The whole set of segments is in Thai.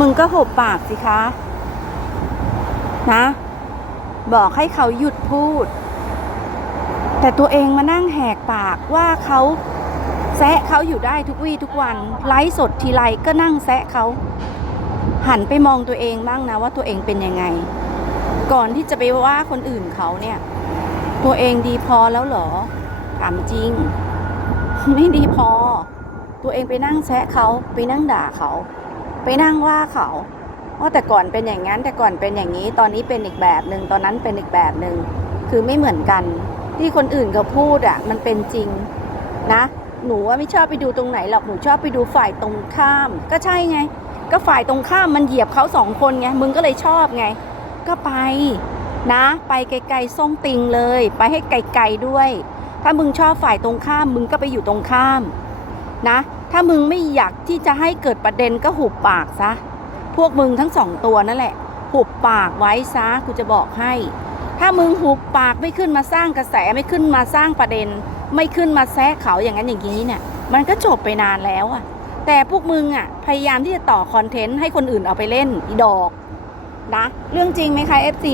มึงก็หุบปากสิคะ นะ บอกให้เขาหยุดพูด แต่ตัวเองมานั่งแหกปากว่าเขาแซะเขาอยู่ได้ทุกวี่ทุกวัน ไลฟ์สดทีไรก็นั่งแซะเขาหันไปมองตัวเองบ้างนะว่าตัวเองเป็นยังไง ก่อนที่จะไปว่าคนอื่นเขาเนี่ย ตัวเองดีพอแล้วหรอถามจริง ไม่ดีพอ ตัวเองไปนั่งแซะเขาไปนั่งด่าเขา ไปนั่งว่าเขาว่าแต่ก่อนเป็นอย่างนั้นแต่ก่อนเป็นอย่างนี้ ตอนนี้เป็นอีกแบบหนึ่งตอนนั้นเป็นอีกแบบหนึ่งคือไม่เหมือนกัน ที่คนอื่นเขาพูดอะมันเป็นจริงนะ หนูว่าไม่ชอบไปดูตรงไหนหรอกหนูชอบไปดูฝ่ายตรงข้าม ก็ใช่ไง ก็ฝ่ายตรงข้ามมันเหยียบเขาสองคนไงมึงก็เลยชอบไง ก็ไปนะ ไปไกลๆส้งติงเลย ไปให้ไกลๆด้วย ถ้ามึงชอบฝ่ายตรงข้าม มึงก็ไปอยู่ตรงข้ามนะ ถ้ามึงไม่อยากที่จะให้เกิดประเด็นก็หุบปากซะ พวกมึงทั้งสองตัวนั่นแหละ หุบปากไว้ซะกูจะบอกให้ ถ้ามึงหุบปากไม่ขึ้นมาสร้างกระแสไม่ขึ้นมาสร้างประเด็น ไม่ขึ้นมาแซะเขาอย่างนั้นอย่างนี้เนี่ย มันก็จบไปนานแล้วอะแต่พวกมึงอะพยายามที่จะต่อคอนเทนต์ให้คนอื่นเอาไปเล่นอีดอกนะเรื่องจริงไหมคะ FC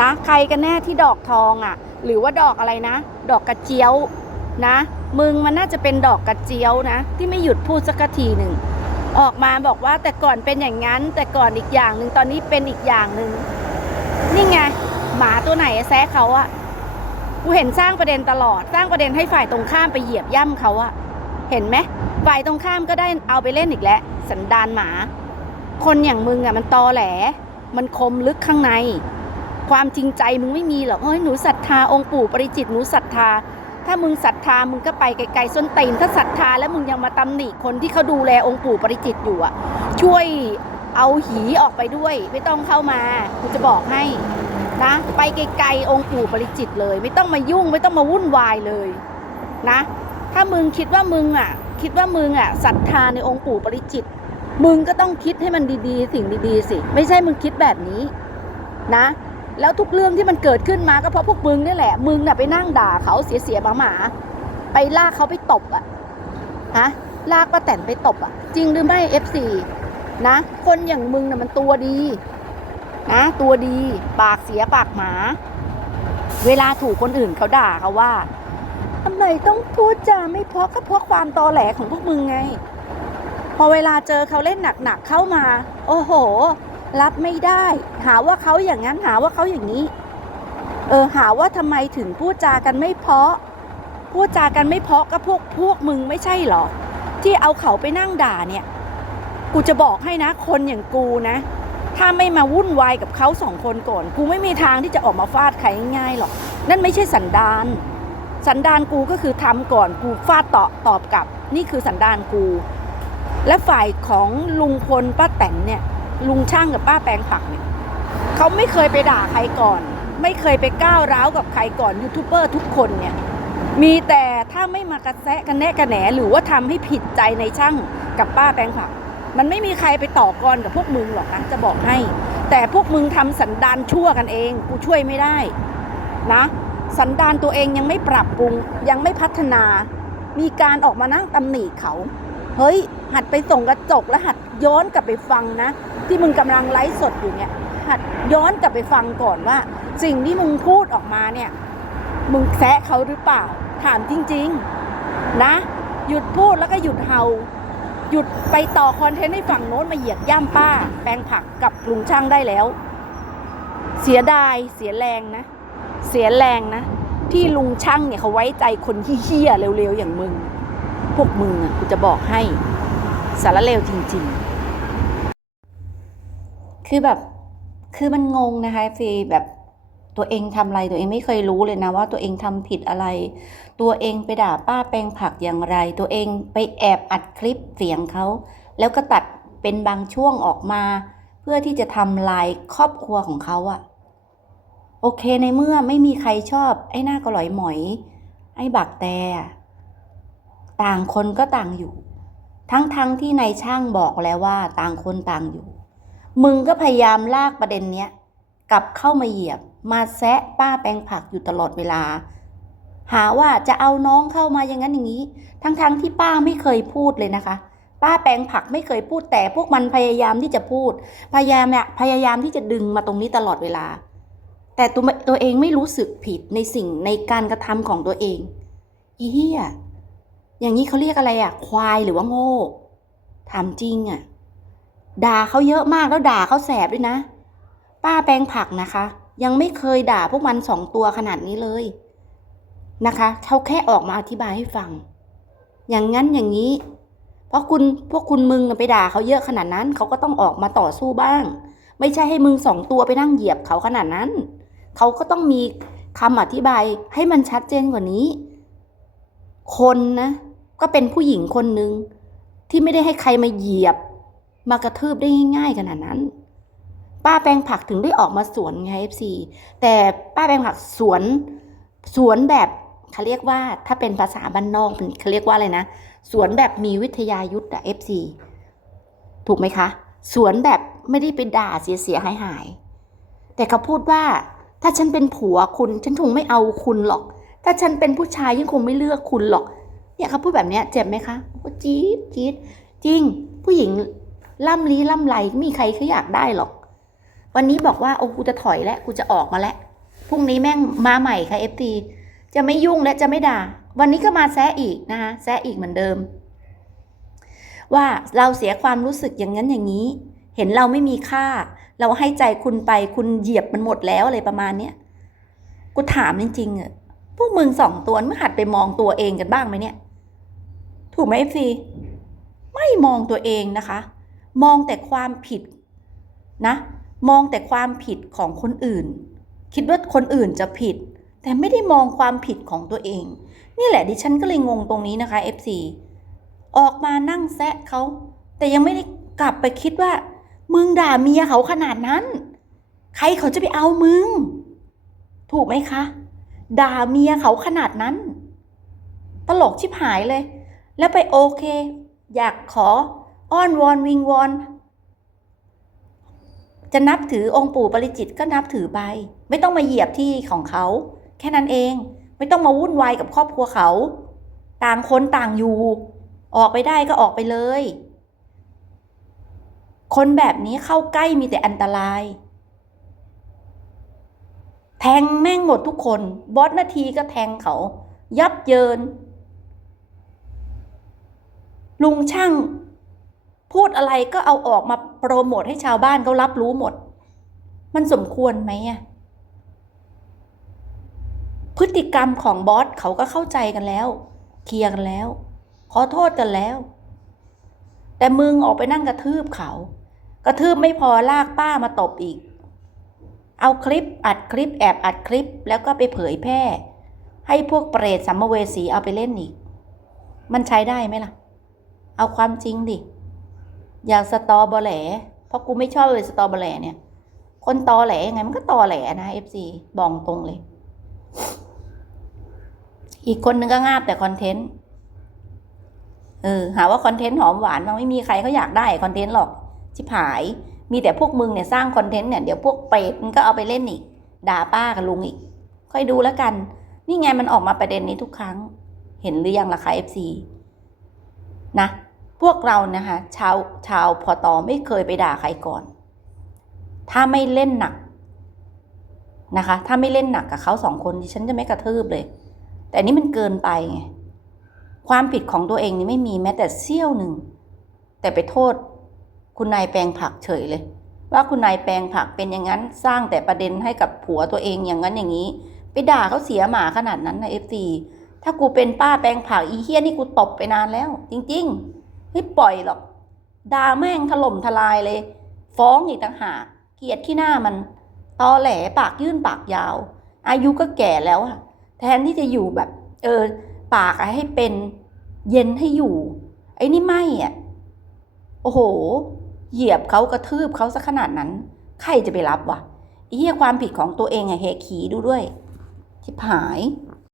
นะใครกันแน่ที่ดอกทองอะหรือว่าดอกอะไรนะ ดอกกระเจียว นะ มึงมันน่าจะเป็นดอกกระเจียวนะ ที่ไม่หยุดพูดสักทีหนึ่งออกมาบอกว่าแต่ก่อนเป็นอย่างนั้น แต่ก่อนอีกอย่างหนึ่งตอนนี้เป็นอีกอย่างหนึ่งนี่ไง หมาตัวไหนแซะเขาอะกูเห็นสร้างประเด็นตลอด สร้างประเด็นให้ฝ่ายตรงข้ามไปเหยียบย่ำเขาอะเห็นไหมฝ่ายตรงข้ามก็ได้เอาไปเล่นอีกแล้วสันดานหมา คนอย่างมึงอะมันตอแหล มันคมลึกข้างใน ความจริงใจมึงไม่มีหรอกเฮ้ยหนูศรัทธาองค์ปู่ปริจิตรหนูศรัทธา ถ้ามึงศรัทธามึงก็ไปไกลๆส้นตีนถ้าศรัทธาแล้วมึงยังมาตำหนิคนที่เขาดูแลองค์ปู่ปริจิตอยู่อะ ช่วยเอาหีออกไปด้วย ไม่ต้องเข้ามากูจะบอกให้นะไปไกลๆองค์ปู่ปริจิตเลย ไม่ต้องมายุ่งไม่ต้องมาวุ่นวายเลยนะ ถ้ามึงคิดว่ามึงอะ คิดว่ามึงอะศรัทธาในองค์ปู่ปริจิต มึงก็ต้องคิดให้มันดีๆ สิ่งดีๆ สิ ไม่ใช่มึงคิดแบบนี้นะ แล้วทุกเรื่องที่มันเกิดขึ้นมาก็เพราะพวกมึงนี่แหละ มึงน่ะไปนั่งด่าเขาเสียๆหมาๆไปลากเขาไปตบอะฮะลากป้าแตนไปตบอะจริงหรือไม่ FC นะ คนอย่างมึงน่ะมันตัวดีนะตัวดีปากเสียปากหมา เวลาถูกคนอื่นเขาด่าเขาว่าทำไมต้องพูดจาไม่เพราะก็เพราะความตอแหลของพวกมึงไง พอเวลาเจอเขาเล่นหนักๆเข้ามา โอ้โห รับไม่ได้ หาว่าเขาอย่างนั้นหาว่าเขาอย่างนี้ เออหาว่าทำไมถึงพูดจากันไม่เพาะพูดจากันไม่เพาะก็พวกพวกมึงไม่ใช่หรอที่เอาเขาไปนั่งด่าเนี่ย กูจะบอกให้นะ คนอย่างกูนะ ถ้าไม่มาวุ่นวายกับเขาสองคนก่อน กูไม่มีทางที่จะออกมาฟาดใครง่ายๆหรอก นั่นไม่ใช่สันดานสันดานกูก็คือทำก่อนกูฟาดตอบตอบกลับ นี่คือสันดานกู และฝ่ายของลุงพลป้าแตนเนี่ย ลุงช่างกับป้าแปลงผักเนี่ยเขาไม่เคยไปด่าใครก่อน ไม่เคยไปก้าวร้าวกับใครก่อนยูทูบเบอร์ทุกคนเนี่ยมีแต่ถ้าไม่มากระแซะกันแนะกันแหนหรือว่าทำให้ผิดใจในช่างกับป้าแปลงผัก มันไม่มีใครไปต่อกรกับพวกมึงหรอกนะจะบอกให้ แต่พวกมึงทำสันดานชั่วกันเองกูช่วยไม่ได้นะสันดานตัวเองยังไม่ปรับปรุงยังไม่พัฒนา มีการออกมานั่งตำหนิเขา เฮ้ย หัดไปส่งกระจกแล้วหัด ย้อนกลับไปฟังนะ ที่มึงกำลังไลฟ์สดอยู่เนี่ย หัดย้อนกลับไปฟังก่อนว่า สิ่งที่มึงพูดออกมาเนี่ย มึงแซะเขาหรือเปล่า ถามจริง ๆ นะ หยุดพูดแล้วก็หยุดเฮาหยุดไปต่อคอนเทนต์ให้ฝั่งโน้นมาเหยียดย่ำป้า แปลงผักกับลุงช่างได้แล้ว เสียดายเสียแรงนะ เสียแรงนะ ที่ลุงช่างเนี่ยเขาไว้ใจคนเฮี้ยเร็วๆอย่างมึง พวกมึงอะกูจะบอกให้สารเลวจริง ๆ คือแบบคือมันงงนะคะฟีแบบตัวเองทำอะไรตัวเองไม่เคยรู้เลยนะว่าตัวเองทำผิดอะไร ตัวเองไปด่าป้าแปลงผักอย่างไร ตัวเองไปแอบอัดคลิปเสียงเขา แล้วก็ตัดเป็นบางช่วงออกมา เพื่อที่จะทำลายครอบครัวของเขาอะโอเคในเมื่อไม่มีใครชอบ ไอ้หน้ากระหลอยหมอย ไอ้บักแต่ต่างคนก็ต่างอยู่ ทั้งๆทที่นายช่างบอกแล้วว่าต่างคนต่างอยู่ มึงก็พยายามลากประเด็นเนี้ยกลับเข้ามาเหยียบ มาแซะป้าแปลงผักอยู่ตลอดเวลา หาว่าจะเอาน้องเข้ามาอย่างนั้นอย่างนี้ ทั้งๆทที่ป้าไม่เคยพูดเลยนะคะ ป้าแปลงผักไม่เคยพูดแต่พวกมันพยายามที่จะพูด พยายามเนี่ยพยายามที่จะดึงมาตรงนี้ตลอดเวลา แต่ตัวตัวเองไม่รู้สึกผิดในสิ่งในการกระทำของตัวเองเหี้ยอย่างนี้เขาเรียกอะไรอะควายหรือว่าโง่ถามจริงอะ ด่าเขาเยอะมากแล้วด่าเขาแสบด้วยนะ ป้าแปลงผักนะคะ ยังไม่เคยด่าพวกมันสองตัวขนาดนี้เลยนะคะเขาแค่ออกมาอธิบายให้ฟัง อย่างนั้นอย่างนี้ เพราะคุณพวกคุณมึงไปด่าเขาเยอะขนาดนั้นเขาก็ต้องออกมาต่อสู้บ้าง ไม่ใช่ให้มึงสองตัวไปนั่งเหยียบเขาขนาดนั้น เขาก็ต้องมีคำอธิบายให้มันชัดเจนกว่านี้ คนนะ ก็เป็นผู้หญิงคนหนึ่งที่ไม่ได้ให้ใครมาเหยียบ มากระทืบได้ง่ายๆขนาดนั้น ป้าแปลงผักถึงได้ออกมาสวนไงเอฟซีแต่ป้าแปลงผักสวนสวนแบบเขาเรียกว่าถ้าเป็นภาษาบ้านนอกมันเขาเรียกว่าอะไรนะสวนแบบมีวิทยายุทธ์อะเอฟซีถูกไหมคะ สวนแบบไม่ได้ไปด่าเสียเสียหายหายแต่เขาพูดว่า ถ้าฉันเป็นผัวคุณ ฉันคงไม่เอาคุณหรอก ถ้าฉันเป็นผู้ชายยังคงไม่เลือกคุณหรอก เนี่ยเขาพูดแบบเนี้ยเจ็บไหมคะโอ้จี๊ดจี๊ดจริง ผู้หญิง ล่ำลี้ล่ำไรมีใครเขาอยากได้หรอก วันนี้บอกว่าโอ้กูจะถอยแล้วกูจะออกมาแล้วพรุ่งนี้แม่งมาใหม่ค่ะเอฟตีจะไม่ยุ่งและจะไม่ด่า วันนี้ก็มาแซะอีกนะคะแซะอีกเหมือนเดิม ว่าเราเสียความรู้สึกอย่างนั้นอย่างนี้ เห็นเราไม่มีค่า เราให้ใจคุณไปคุณเหยียบมันหมดแล้วอะไรประมาณเนี้ยกูถามจริงๆอะพวกมึงสองตัวไม่หัดไปมองตัวเองกันบ้างไหมเนี่ย ถูกไหมเอฟซีไม่มองตัวเองนะคะ มองแต่ความผิดนะมองแต่ความผิดของคนอื่น คิดว่าคนอื่นจะผิด แต่ไม่ได้มองความผิดของตัวเอง นี่แหละดิฉันก็เลยงงตรงนี้นะคะ FC ออกมานั่งแซะเขาแต่ยังไม่ได้กลับไปคิดว่า มึงด่าเมียเขาขนาดนั้น ใครเขาจะไปเอามึง ถูกไหมคะ ด่าเมียเขาขนาดนั้น ตลกชิบหายเลย แล้วไปโอเค อยากขอ อ้อนวอนวิงวอนจะนับถือองค์ปู่ปริจิตก็นับถือไป ไม่ต้องมาเหยียบที่ของเขา แค่นั้นเอง ไม่ต้องมาวุ่นวายกับครอบครัวเขา ต่างคนต่างอยู่ ออกไปได้ก็ออกไปเลย คนแบบนี้เข้าใกล้มีแต่อันตราย แทงแม่งหมดทุกคน บอสนาทีก็แทงเขา ยับเยิน ลุงช่าง พูดอะไรก็เอาออกมาโปรโมทให้ชาวบ้านเขารับรู้หมด มันสมควรไหมอะพฤติกรรมของบอสเขาก็เข้าใจกันแล้ว เคลียร์กันแล้ว ขอโทษกันแล้ว แต่มึงออกไปนั่งกระทืบเขา กระทืบไม่พอลากป้ามาตบอีก เอาคลิปอัดคลิปแอบอัดคลิปแล้วก็ไปเผยแพร่ ให้พวกเปรตสัมเวสีเอาไปเล่นอีก มันใช้ได้ไหมล่ะ เอาความจริงดิ อย่างสตอบอแหล เพราะกูไม่ชอบเลยสตอบอแหลเนี่ย คนตอแหลยังไงมันก็ตอแหลนะเอฟซีบอกตรงเลย อีกคนนึงก็งาบแต่คอนเทนต์ เออ หาว่าคอนเทนต์หอมหวานมันไม่มีใครเขาอยากได้คอนเทนต์หรอก ชิบหาย มีแต่พวกมึงเนี่ยสร้างคอนเทนต์เนี่ยเดี๋ยวพวกเปรตมันก็เอาไปเล่นอีก ด่าป้ากับลุงอีก ค่อยดูแล้วกัน นี่ไงมันออกมาประเด็นนี้ทุกครั้ง เห็นหรือยังล่ะคะเอฟซีนะ พวกเรานะคะชาวชาวพอตอไม่เคยไปด่าใครก่อน ถ้าไม่เล่นหนักนะคะ ถ้าไม่เล่นหนักกับเขาสองคนดิฉันจะไม่กระทืบเลย แต่นี่มันเกินไปไงความผิดของตัวเองนี่ไม่มีแม้แต่เสี้ยวหนึ่ง แต่ไปโทษ คุณนายแปลงผักเฉยเลย ว่าคุณนายแปลงผักเป็นอย่างนั้นสร้างแต่ประเด็นให้กับผัวตัวเองอย่างนั้นอย่างนี้ ไปด่าเขาเสียหมาขนาดนั้นนะเอฟซีถ้ากูเป็นป้าแปลงผักอีเฮี้ยนี่กูตบไปนานแล้ว จริง ๆ ไม่ปล่อยหรอกด่าแม่งถล่มทลายเลย ฟ้องอีกต่างหากเกียดที่หน้ามัน ตอแหลปากยื่นปากยาว อายุก็แก่แล้วอะแทนที่จะอยู่แบบ เออ ปากอะให้เป็นเย็นให้อยู่ ไอ้นี่ไม่อะโอ้โห เหยียบเขากระทืบเขาซะขนาดนั้น ใครจะไปรับวะเหี้ยความผิดของตัวเองอะเฮขีดูด้วยชิบหาย